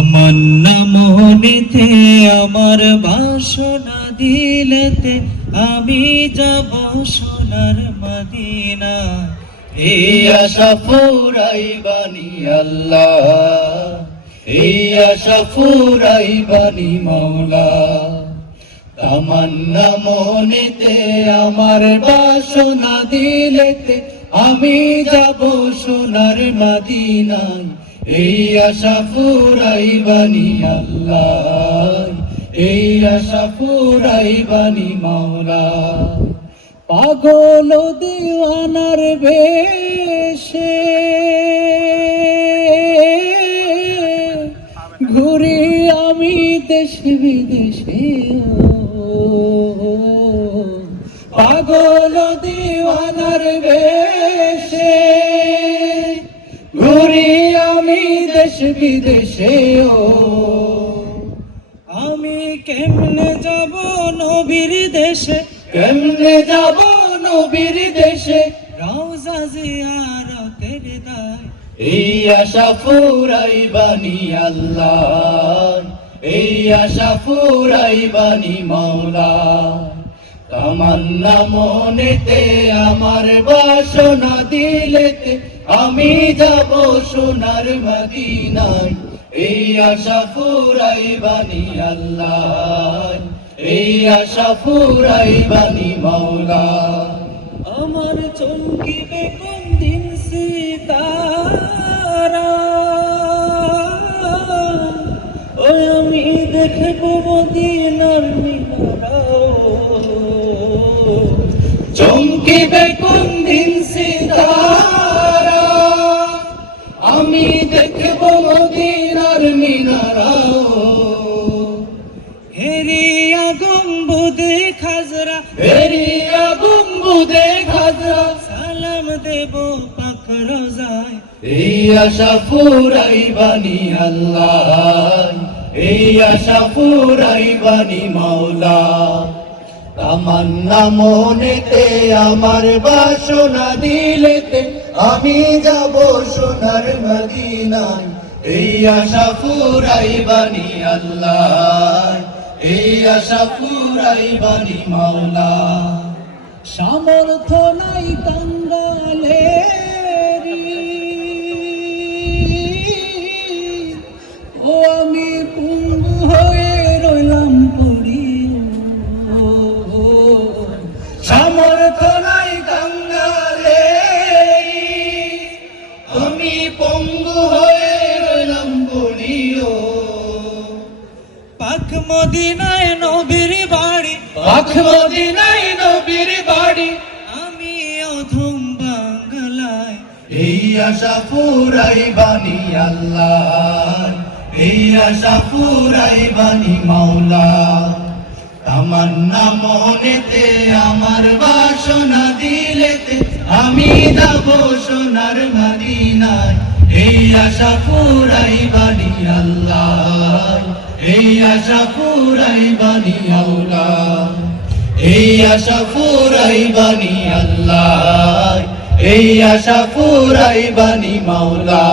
তামান্না মনেতে আমার বাসনা দিলেতে আমি যাব সোনার মদিনা। এই আশা ফুরাই বানি আল্লাহ, এই আশা ফুরাই বানি মৌলা তামান্না মনেতে, আমার বাসনা দিলেতে আমি যাব সোনার মদিনায়। এই আশা ফুরাই বানি আল্লাহ এই আশা ফুরাই বানি মৌলা পাগল দিওয়ানার বেশে ঘুরি আমি দেশ বিদেশে। পাগল দিওয়ানার বেশে দেশ বিদেশে ও আমি কেমনে যাব নবীর দেশে? কেমনে যাব নবীর দেশে? রওজা জিয়ারতের দায়। এই আশা ফুরাই বানি আল্লাহ এই আশা ফুরাই বানি মৌলা তামান্না মনেতে আমার বাসনা দিলেতে আমি যাব সোনার মদিনায়, এই আশা ফুরাই বানি আল্লাহ, এই আশা ফুরাই বানি মৌলা আমার চমকিবে কোন দিন সিতারা আমি দেখব মদিনার মিনারাও। হেরিয়া গম্বুদে খাজরা বেরিয়া গুম্বুদে খাজরা, সালাম দেব পাক রোজায়। এই আশা ফুরাই বানি আল্লাহ, এই আশা ফুরাই বানি মাওলা। তামান্না মনেতে, আমার বাসনা দিলেতে, আমি যাব সোনার মদিনায়, এই আশা ফুরাই বানি আল্লাহ এই আশা ফুরাই বানি মাওলা সামর্থ্য নাই কাঙ্গালেরি আমি পঙ্গু হয়ে রইলাম পাক মদিনায় নবীর বাড়ি পাখ মদিনাই নবীর বাড়ি। আমি অধম বাংলায়। এই আশা ফুরাই বানি আল্লাহ এই আশা ফুরাই বানি মাওলা তামান্না মনেতে আমার বাসনা দিলেতে আমি মদিনায় এই আশা ফুরাই বানি আল্লাহ। এই আশা ফুরাই বানি আল্লাহ। এই আশা ফুরাই বানি আল্লাহ। এই আশা ফুরাই বানি মাওলা।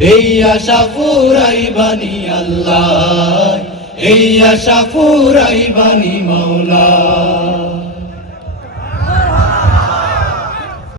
এই আশা ফুরাই বানি আল্লাহ। এই আশা ফুরাই বানি মাওলা।